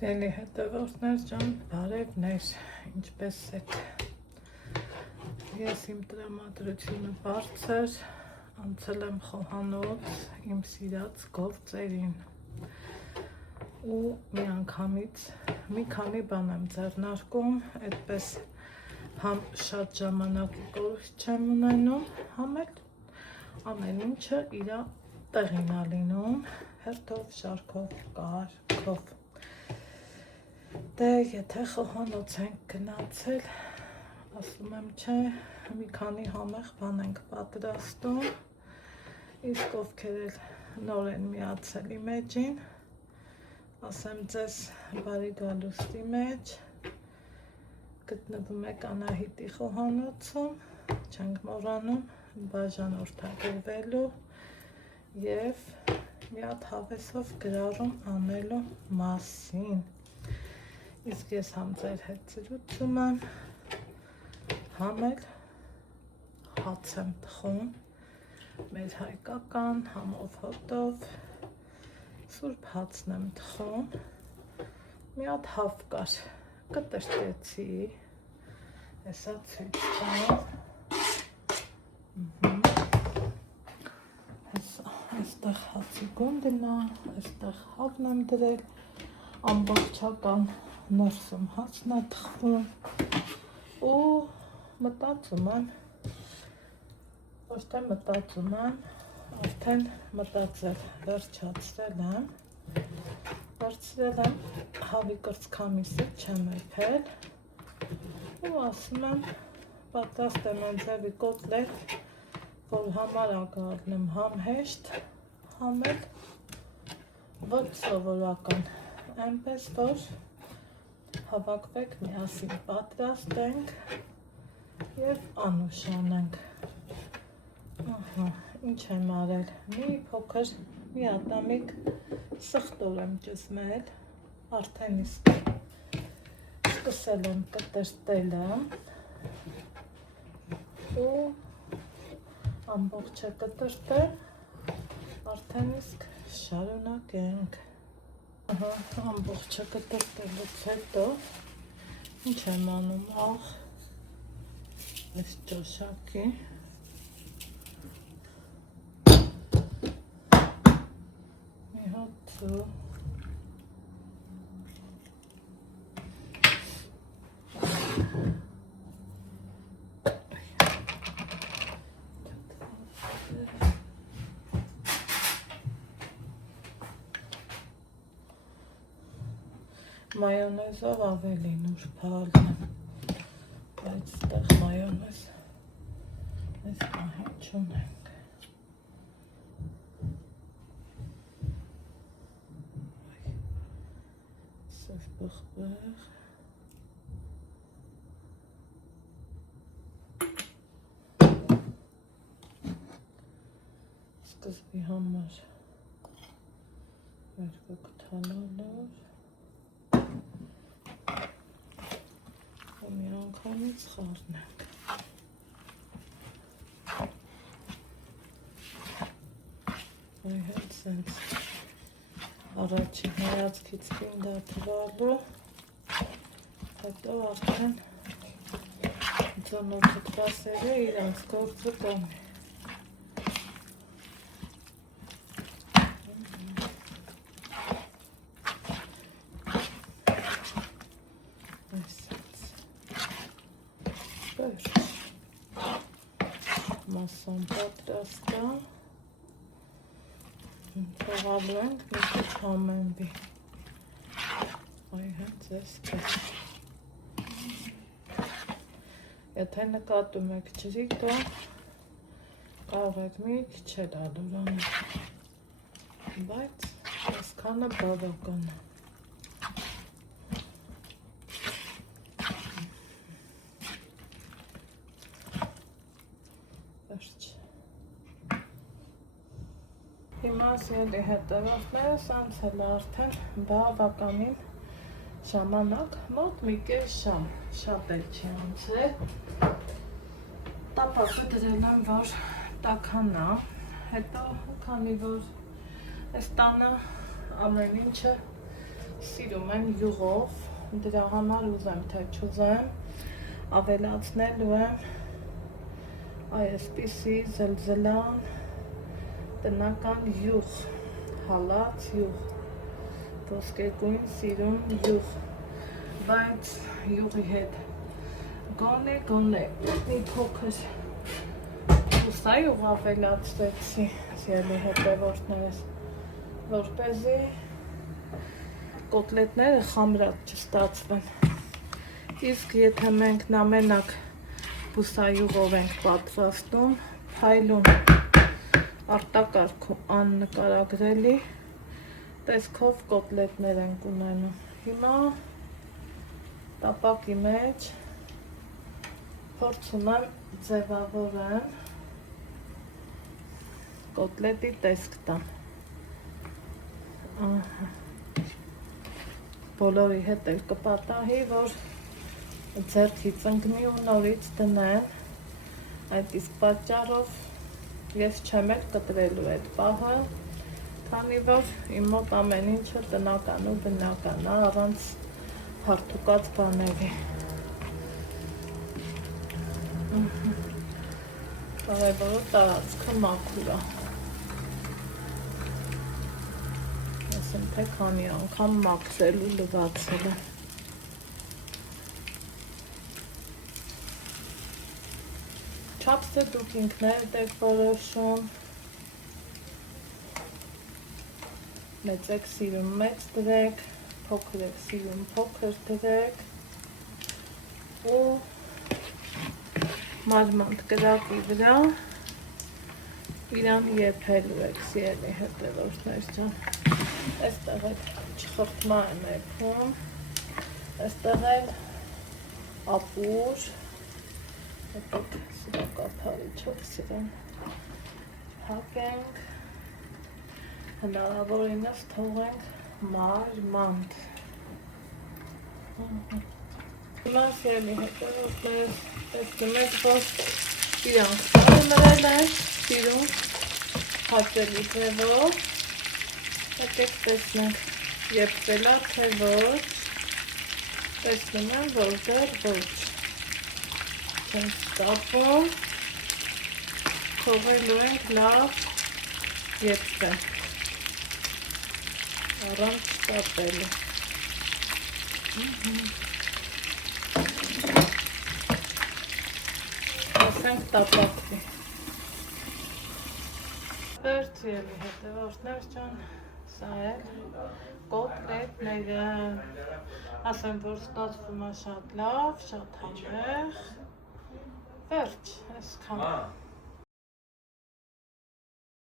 Սիրելի հետևորդներ ջան, բարևներ, ինչպես եք։ Ես իմ տրամադրությունը բարձր, անցել եմ խոհանոց իմ սիրած գործերին ու միանգամից մի քանի բան եմ ձեռնարկում, այդպես համ շատ ժամանակի կորուստ չեմ ունենում, համ էլ ամեն ինչը իր տեղին է լինում, հերթով, շարքով, կարգով։ Դե եթե խոհանոց ենք գնացել, ասում եմ չէ, մի քանի համեղ բան ենք պատրաստում, իսկ ովքեր էլ նոր են միացել իմ էջին, ասեմ ձեզ բարի գալուստի մեջ, գտնվում եք Անահիտի խոհանոցում, չենք մոռանում բաժանորդագրվելու և մի հատ հավեսով գրառում անելու մասին։ Իսկ ես համ ձեր հետ զրուցում եմ, համ էլ հաց եմ թխում, մեր հայկական համով հոտով, սուրբ հացն եմ թխում, մի հատ հավ կար, կտրտեցի, հեսա ցույց տամ, այստեղ հացի գունդն է, այստեղ հավն եմ դրել, ամբողջական ներսում հացն է թխվում ու մտածում եմ, ոչ թե մտածում եմ, արդեն մտածել, վերջացրել եմ, վերցրել եմ հավի կրծքամիսը, չեմ եփել ու ասում եմ, պատրաստ եմ ընձևի կոտլետ, որ համար ակարդնեմ համ հեշտ, համ էլ ոչ սովորական, այնպես որ հավաքվեք միասին պատրաստենք և անուշ անենք։ Ինչ եմ արել, մի փոքր, մի ատամիկ սխտոր եմ ճզմել, արդեն իսկ սկսել եմ կտրտելը ու ամբողջը կտրտել, արդեն իսկ շարունակենք։ Ամբողջը կտրտելուց հետո ինչ եմ անում, այս ճաշակի մի հատ ծու մայոնեզով ավելի նուրբալ է, բայց ստեղ մայոնեզ այս պահին չունենք։ Սև բխբեղ։ Սկզբի համար երկու կթանալով մի անգամից խառնենք։ Այ հետ սենց առաջին հայացքից պինդա թվալու, հետո արդեն ձոնով թվասերը իրանց գործը կամի։ Մասան պատրաստ է, թողալու ենք մի քիչ համենվի, այ հենց էստեղ, եթե նկատում եք ջրի կա, կարող եք մի քիչ էլ ալուր անել, բայց այսքանը բավական է։ Հիմա սիրելի հետևորդներս անցել է արդեն բավականին ժամանակ, մոտ մի կես ժամ, շատ էլ չի անցել, տապակը դրել եմ, որ տաքանա, հետո քանի որ այս տանը ամեն ինչը սիրում եմ յուղով, դրա համար ուզեմ թե չուզեմ, ավելացնելու եմ այսպիսի զլզլան տնական յուղ, հալած յուղ, ոսկեգույն սիրուն յուղ, բայց յուղի հետ գոնե մի փոքր ուստա յուղ ավելացրեցի սիրելի հետևորդներս, որպեսզի կոտլետները խամրած չստացվեն, իսկ եթե մենք նամենակ բուսայուղով ենք պատրաստում, փայլուն արտակարգ ու աննկարագրելի տեսքով կոտլետներ ենք ունենում։ Հիմա տապակի մեջ փորձում եմ ձևավորեմ կոտլետի տեսք տամ։ Բոլորի հետ էլ կպատահի, որ ձեռքից ընկնի ու նորից դնեմ, այդ իսկ պատճառով ես չեմ էլ կտրելու այդ պահը, քանի որ իմ մոտ ամեն ինչը տնական ու բնական է, առանց հարթուկած բաների։ Կարևորը տարածքը մաքուր է։ Ասեմ թե քանի անգամ մաքրել ու լվացել է։ Չափսը դուք ինքներդ եք որոշում, մեծ եք սիրում մեծ դրեք, փոքր եք սիրում փոքր դրեք ու մարմանդ կրակի վրա իրան եփելու եք սիրելի հետևորդներ ջան։ Այստեղ էլ չխրթմա եմ եփում, այստեղ էլ ապուր, հետոք սրակափարիչով սիրան հակենք, հնարավորինս թողենք մարմանդ։ Հիմա սիրելի հետևորդներ, տեսնում եք, որ իրանք մրել են, սիրուն հաճելի ձևով, եկեք տեսնենք եփվելա թե ոչ, տեսնում եմ, որ դեռ ոչ, չեն ստապում, թողելու ենք լավ եփվել, առանց ստապելու։ Ասենք տապակվի։ Վերջիելի հետևորդներ ջան, սա էլ կոտլետները, ասեմ, որ ստացվում է շատ լավ, շատ համեղ, վերջ, այսքան։